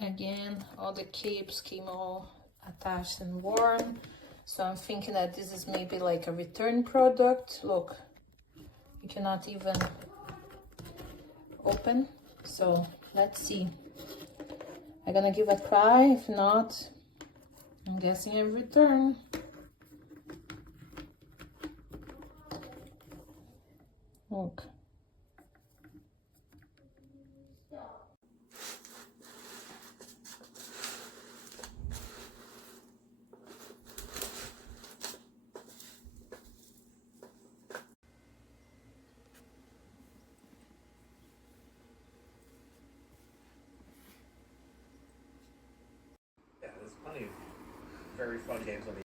Again, all the capes came all attached and worn. So I'm thinking that this is maybe like a return product. Look, you cannot even open. So let's see. I'm gonna give a try. If not, I'm guessing a return. Look. Yeah, there's plenty of very fun games on the